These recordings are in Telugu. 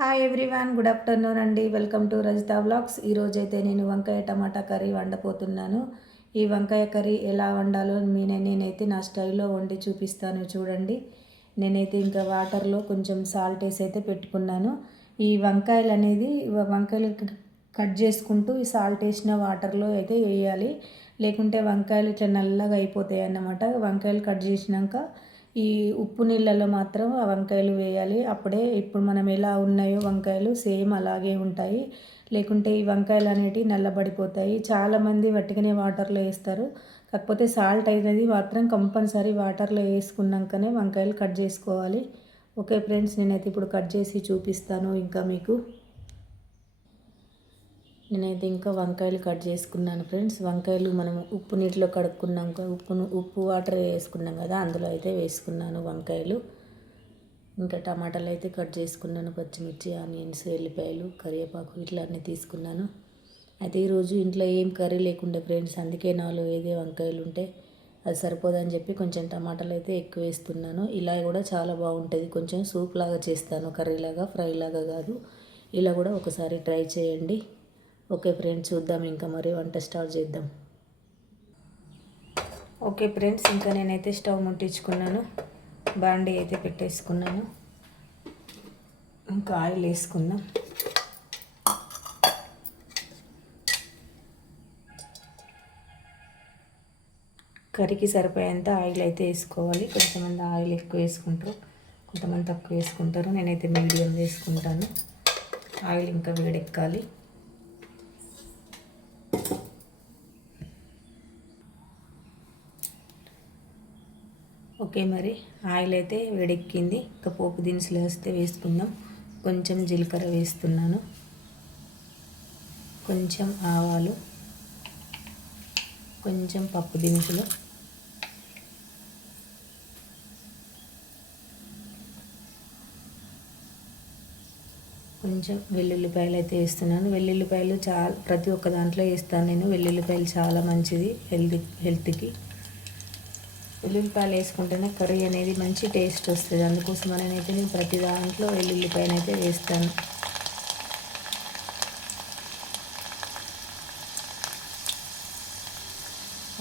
హాయ్ ఎవ్రీవన్, గుడ్ ఆఫ్టర్నూన్ అండి. Welcome to Rajitha vlogs. ఈరోజైతే నేను వంకాయ టమాటా కర్రీ వండబోతున్నాను. ఈ వంకాయ కర్రీ ఎలా వండాలో నేనైతే నా స్టైల్లో వండి చూపిస్తాను చూడండి. నేనైతే ఇంకా వాటర్లో కొంచెం సాల్ట్ వేసి అయితే పెట్టుకున్నాను. ఈ వంకాయలు కట్ చేసుకుంటూ ఈ సాల్ట్ వేసిన వాటర్లో అయితే వేయాలి. లేకుంటే వంకాయలు ఇట్లా నల్లగా అయిపోతాయి అన్నమాట. వంకాయలు కట్ చేసినాక ఈ ఉప్పు నీళ్ళలో మాత్రం ఆ వంకాయలు వేయాలి. అప్పుడే ఇప్పుడు మనం ఎలా ఉన్నాయో వంకాయలు సేమ్ అలాగే ఉంటాయి. లేకుంటే ఈ వంకాయలు అనేటివి నల్లబడిపోతాయి. చాలామంది వట్టిగానే వాటర్లో వేస్తారు. కాకపోతే సాల్ట్ అనేది మాత్రం కంపల్సరీ వాటర్లో వేసుకున్నాకనే వంకాయలు కట్ చేసుకోవాలి. ఓకే ఫ్రెండ్స్, నేనైతే ఇప్పుడు కట్ చేసి చూపిస్తాను ఇంకా మీకు. నేనైతే ఇంకా వంకాయలు కట్ చేసుకున్నాను ఫ్రెండ్స్. వంకాయలు మనం ఉప్పు నీటిలో కడుక్కున్నాక ఉప్పు వాటర్ వేసుకున్నాం కదా, అందులో అయితే వేసుకున్నాను వంకాయలు. ఇంకా టమాటాలు అయితే కట్ చేసుకున్నాను. పచ్చిమిర్చి, ఆనియన్స్, ఎల్లిపాయలు, కరివేపాకు ఇట్లా అన్నీ తీసుకున్నాను. అయితే ఈరోజు ఇంట్లో ఏం కర్రీ లేకుండే ఫ్రెండ్స్, అందుకే 4-5 వంకాయలు ఉంటే అది సరిపోదని చెప్పి కొంచెం టమాటాలు అయితే ఎక్కువ వేస్తున్నాను. ఇలా కూడా చాలా బాగుంటుంది. కొంచెం సూప్ లాగా చేస్తాను, కర్రీలాగా, ఫ్రై లాగా కాదు. ఇలా కూడా ఒకసారి ట్రై చేయండి. ఓకే ఫ్రెండ్స్, చూద్దాం ఇంకా మరి వంట స్టార్ట్ చేద్దాం. ఓకే ఫ్రెండ్స్, ఇంకా నేనైతే స్టవ్ ముట్టించుకున్నాను. బాండీ అయితే పెట్టేసుకున్నాను. ఇంకా ఆయిల్ వేసుకుందాం. కర్రీకి సరిపోయేంత ఆయిల్ అయితే వేసుకోవాలి. కొంతమంది ఆయిల్ ఎక్కువ వేసుకుంటారు, కొంతమంది తక్కువ వేసుకుంటారు. నేనైతే మీడియం వేసుకుంటాను. ఆయిల్ ఇంకా వేడెక్కాలి. ఓకే, మరి ఆయిల్ అయితే వేడెక్కింది. ఇంకా పోపు దినుసులు వేసుకుందాం. కొంచెం జీలకర్ర వేస్తున్నాను, కొంచెం ఆవాలు, కొంచెం పప్పు దినుసులు, కొంచెం వెల్లుల్లిపాయలు అయితే వేస్తున్నాను. వెల్లుల్లిపాయలు ప్రతి ఒక్క దాంట్లో వేస్తాను నేను. వెల్లుల్లిపాయలు చాలా మంచిది హెల్త్కి. వెల్లుల్లిపాయలు వేసుకుంటేనే కర్రీ అనేది మంచి టేస్ట్ వస్తుంది. అందుకోసం నేనైతే ప్రతి దాంట్లో వెల్లుల్లిపాయలు అయితే వేస్తాను.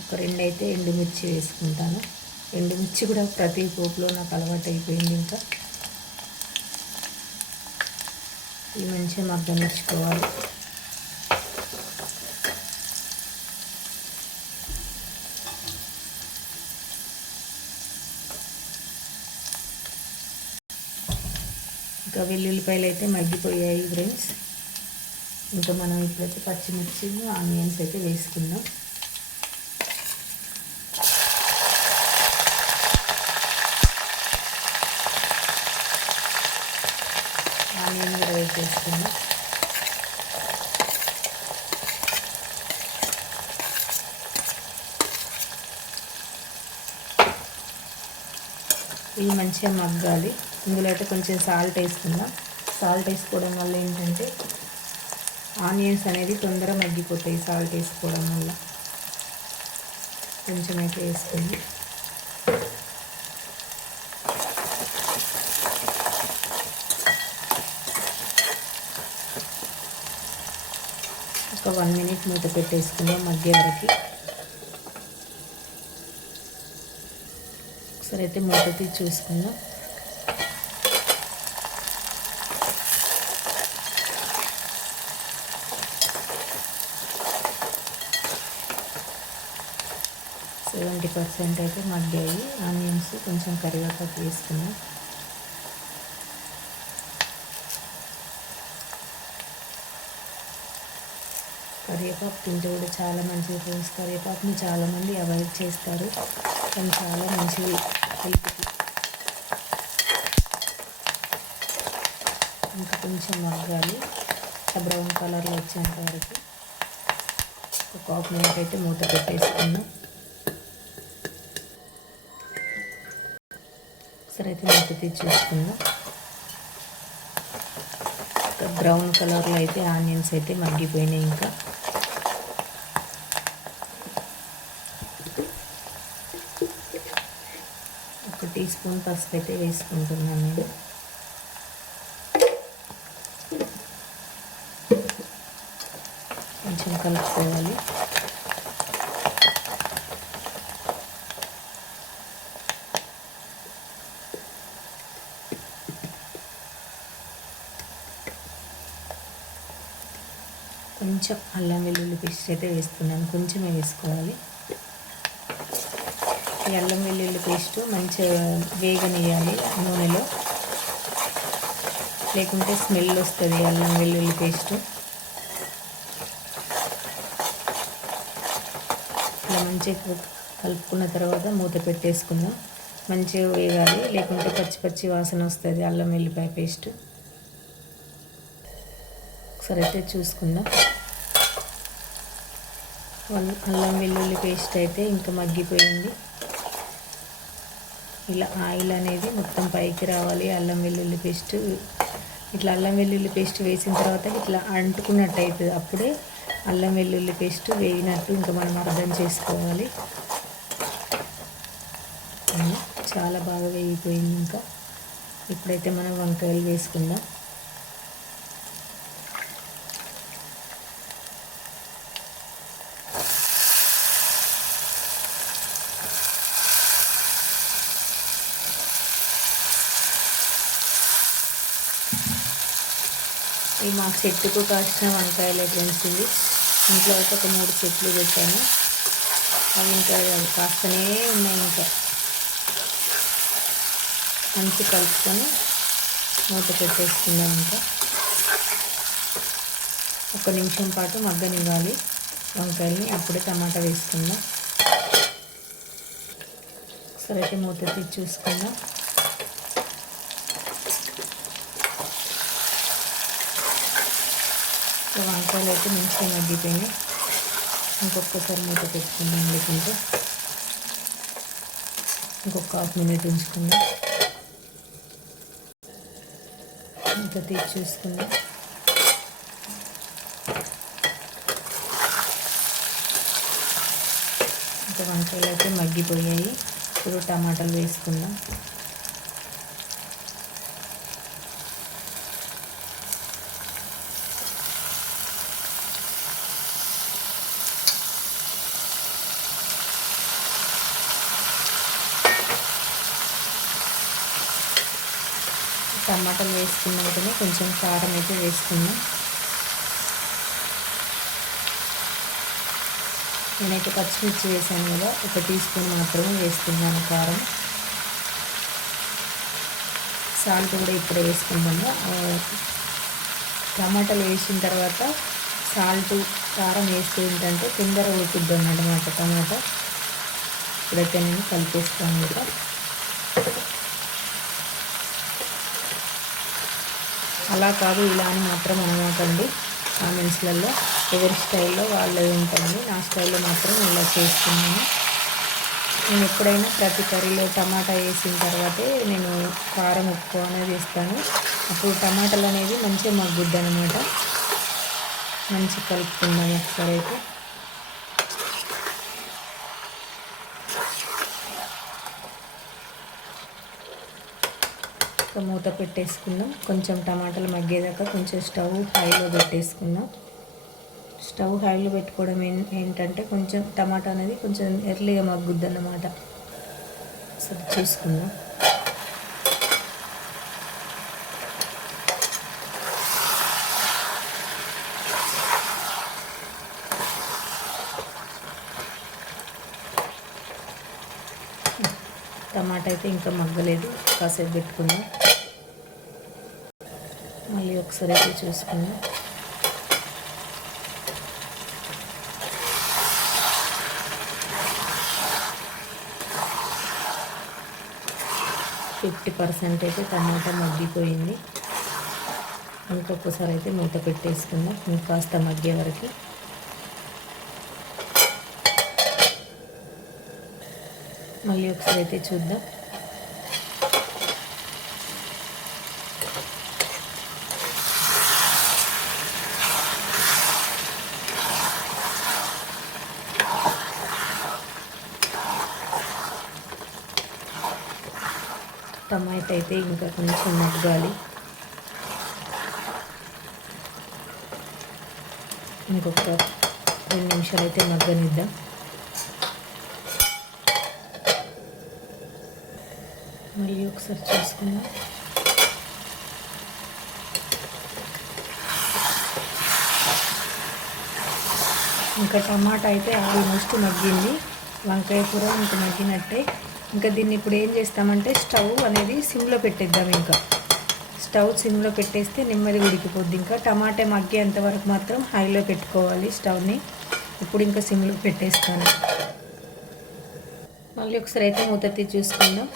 ఒక 2 అయితే ఎండుమిర్చి వేసుకుంటాను. ఎండుమిర్చి కూడా ప్రతి పోపులో నాకు అలవాటు అయిపోయింది. ఇంకా ఇవి మంచిగా మగ్గనిచ్చుకోవాలి. ఇంకా వెల్లుల్లిపాయలు అయితే మగ్గిపోయాయి ఫ్రెండ్స్. ఇంకా మనం ఇప్పుడైతే పచ్చిమిర్చి, ఆనియన్స్ అయితే వేసుకుందాం. ఆనియన్ కూడా వేసేసుకుందాం. ఇవి మంచిగా మగ్గాలి. ఇందులో అయితే కొంచెం సాల్ట్ వేసుకుందాం. సాల్ట్ వేసుకోవడం వల్ల ఏంటంటే ఆనియన్స్ అనేది తొందరగా మగ్గిపోతాయి. సాల్ట్ వేసుకోవడం వల్ల కొంచెం అయితే వేసుకుంది. ఒక 1 మినిట్ మూత పెట్టేసుకుందాం మగ్గే వరకు. ఒకసారి అయితే మూత తీసి చూసుకుందాం. సెవెంటీ 70% అయితే మగ్గాయి ఆనియన్స్. కొంచెం కరివేపాకు వేసుకుందాం. కరివేపాకు తింటే కూడా చాలా మంచిది ఫ్రెండ్స్. కరివేపాకుని చాలామంది అవాయిడ్ చేస్తారు, కానీ చాలా మంచిది హెల్త్కి. ఇంకా కొంచెం మగ్గాలి, బ్రౌన్ కలర్లో వచ్చేంత వరకు. ఒక 1 మినిట్ అయితే మూత పెట్టేసుకుందాం. ఒకసారి అయితే మూత తీసి చూసుకుందాం. బ్రౌన్ కలర్లో అయితే ఆనియన్స్ అయితే మగ్గిపోయినాయి. ఇంకా టీ స్పూన్ పసుపు అయితే వేసుకుంటున్నాను నేను. కలుపుకోవాలి. కొంచెం అల్లం వెల్లుల్లి పేస్ట్ అయితే వేస్తున్నాను, కొంచెమే వేసుకోవాలి. ఈ అల్లం వెల్లుల్లి పేస్ట్ మంచిగా వేగనియాలి నూనెలో, లేకుంటే స్మెల్ వస్తుంది అల్లం వెల్లుల్లి పేస్ట్. ఇలా మంచిగా కలుపుకున్న తర్వాత మూత పెట్టేసుకుందాం. మంచిగా వేగాలి, లేకుంటే పచ్చి పచ్చి వాసన వస్తుంది అల్లం వెల్లిపాయ పేస్ట్. ఒకసారి అయితే చూసుకుందాం. అల్లం వెల్లుల్లి పేస్ట్ అయితే ఇంకా మగ్గిపోయింది. ఇలా ఆయిల్ అనేది మొత్తం పైకి రావాలి. అల్లం వెల్లుల్లి పేస్ట్ ఇట్లా అల్లం వెల్లుల్లి పేస్ట్ వేసిన తర్వాత ఇట్లా అంటుకున్నట్టు అవుతుంది. అప్పుడే అల్లం వెల్లుల్లి పేస్ట్ వేగినట్టు ఇంకా మనం అర్థం చేసుకోవాలి. చాలా బాగా వేగిపోయింది. ఇంకా ఇప్పుడైతే మనం వంకాయలు వేసుకుందాం. ఇవి మా చెట్టుకు కాసిన వంకాయలు ఫ్రెండ్స్. ఇవి ఇంట్లో అయితే ఒక 3 చెట్లు పెట్టాను. అవి ఇంకా కాస్తనే ఉన్నాయి. ఇంకా మంచి కలుపుకొని మూత పెట్టేసుకుందాం. ఇంకా 1 నిమిషం పాటు మగ్గనివ్వాలి వంకాయల్ని, అప్పుడే టమాటా వేసుకుందాం. ఒకసారి అయితే మూత తీసి చూసుకుందాం. వంకాయలు అయితే మంచిగా మగ్గిపోయినాయి. ఇంకొకసారి మూత పెట్టుకుందాం, లేకుంటే ఇంకొక 1/2 మినిట్ ఉంచుకుందాం. ఇంకా తీసి చూసుకుందాం. ఇంకా వంకాయలు అయితే మగ్గిపోయాయి. ఇప్పుడు టమాటాలు వేసుకుందాం. టమాటాలు వేసుకున్నాకనే కొంచెం కారం అయితే వేసుకుందాం. నేనైతే పచ్చిమిర్చి వేసాను కదా, 1 టీ స్పూన్ మాత్రమే వేస్తున్నాను కారం. సాల్ట్ కూడా ఇప్పుడే వేసుకుందాము. టమాటాలు వేసిన తర్వాత సాల్ట్ కారం వేస్తే ఏంటంటే తొందరగా ఉడుకుద్ది అన్నమాట టమాటా. ఇప్పుడైతే నేను కలిపేస్తాను. ఇంకా అలా కాదు ఇలా అని మాత్రం అనమాకండి. కామెంట్స్లలో ఎవరి స్టైల్లో వాళ్ళది ఉంటుంది. నా స్టైల్లో మాత్రం ఇలా చేస్తున్నాను. నేను ఎప్పుడైనా ప్రతి కర్రీలో టమాటా వేసిన తర్వాతే నేను కారం ఉప్పు అనేది వేస్తాను. అప్పుడు టమాటాలు అనేది మంచిగా మగ్గుద్ది అనమాట. మంచిగా కలుపుకుందాం ఒకసారి అయితే. మూత పెట్టేసుకుందాం. కొంచెం టమాటాలు మగ్గేదాకా కొంచెం స్టవ్ హైలో పెట్టేసుకుందాం. స్టవ్ హైలో పెట్టుకోవడం ఏంటంటే కొంచెం టమాటా అనేది కొంచెం ఎర్లీగా మగ్గుద్ది అన్నమాట. సరే చూసుకుందాం. టమాటా అయితే ఇంకా మగ్గలేదు, కాసేపు పెట్టుకుందాం. మళ్ళీ ఒకసారి అయితే చూసుకుందాం. %50 అయితే టమాటా మగ్గిపోయింది. ఇంకొకసారి అయితే మూత పెట్టేసుకుందాం ఇంకాస్త మగ్గే వరకు. మళ్ళీ ఒకసారి అయితే చూద్దాం. టమాటా అయితే ఇంకా కొంచెం మగ్గాలి. ఇంకొక 2 నిమిషాలు అయితే మగ్గనిద్దాం. మళ్ళీ ఒకసారి చూసుకుందాం. ఇంకా టమాటా అయితే ఆల్మోస్ట్ మగ్గింది. వంకాయ కూర ఇంకా మగ్గినట్టే. ఇంకా దీన్ని ఇప్పుడు ఏం చేస్తామంటే స్టవ్ అనేది సిమ్లో పెట్టేద్దాం. ఇంకా స్టవ్ సిమ్లో పెట్టేస్తే నెమ్మది ఉడికిపోద్ది. ఇంకా టమాటా మగ్గేంత వరకు మాత్రం హైలో పెట్టుకోవాలి స్టవ్ని. ఇప్పుడు ఇంకా సిమ్లో పెట్టేస్తాను. మళ్ళీ ఒకసారి అయితే మూత తీసి చూసుకుందాం.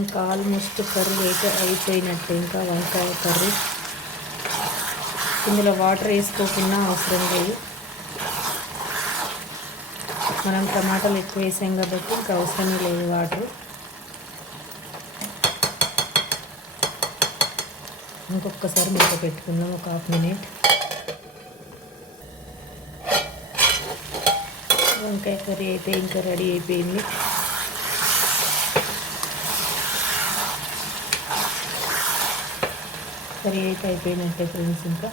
ఇంకా ఆల్మోస్ట్ కర్రీ అయితే అయిపోయినట్టే. ఇంకా వంకాయ కర్రీ ఇందులో వాటర్ వేసుకోకుండా అవసరం లేదు. మనం టమాటాలు ఎక్కువ వేసాం కాబట్టి ఇంకా అవసరమే లేదు వాటర్. ఇంకొకసారి మూత పెట్టుకుందాం ఒక 1/2 మినిట్. వంకాయ కర్రీ అయితే ఇంకా రెడీ అయిపోయింది. కర్రీ అయితే అయిపోయినట్టే ఫ్రెండ్స్. ఇంకా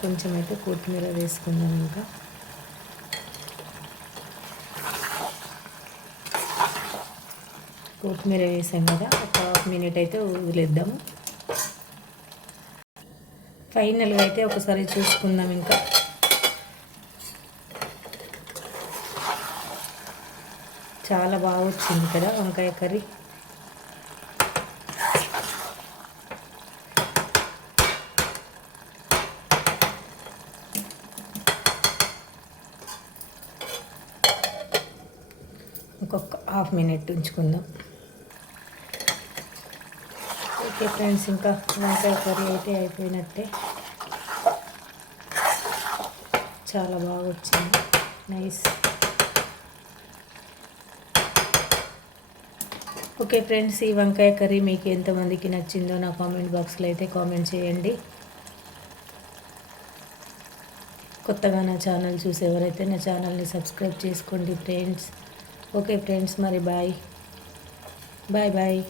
కొంచెం అయితే కొత్తిమీర వేసుకుందాం. ఇంకా కొత్తిమీర వేసాం కదా, ఒక 1/2 మినిట్ అయితే వదిలేద్దాము. ఫైనల్గా అయితే ఒకసారి చూసుకుందాం. ఇంకా చాలా బాగా వచ్చింది కదా వంకాయ కర్రీ. ఇంకొక 1/2 మినిట్ ఉంచుకుందాం. ఓకే ఫ్రెండ్స్, ఇంకా వంకాయ కర్రీ అయితే అయిపోయినట్టే. చాలా బాగా వచ్చింది, నైస్. ఓకే ఫ్రెండ్స్, ఈ వంకాయ కర్రీ మీకు ఎంతమందికి నచ్చిందో నా కామెంట్ బాక్స్లో అయితే కామెంట్ చేయండి. కొత్తగా నా ఛానల్ చూసేవారైతే నా ఛానల్ని సబ్స్క్రైబ్ చేసుకోండి ఫ్రెండ్స్. ఓకే ఫ్రెండ్స్, మరి బాయ్ బాయ్.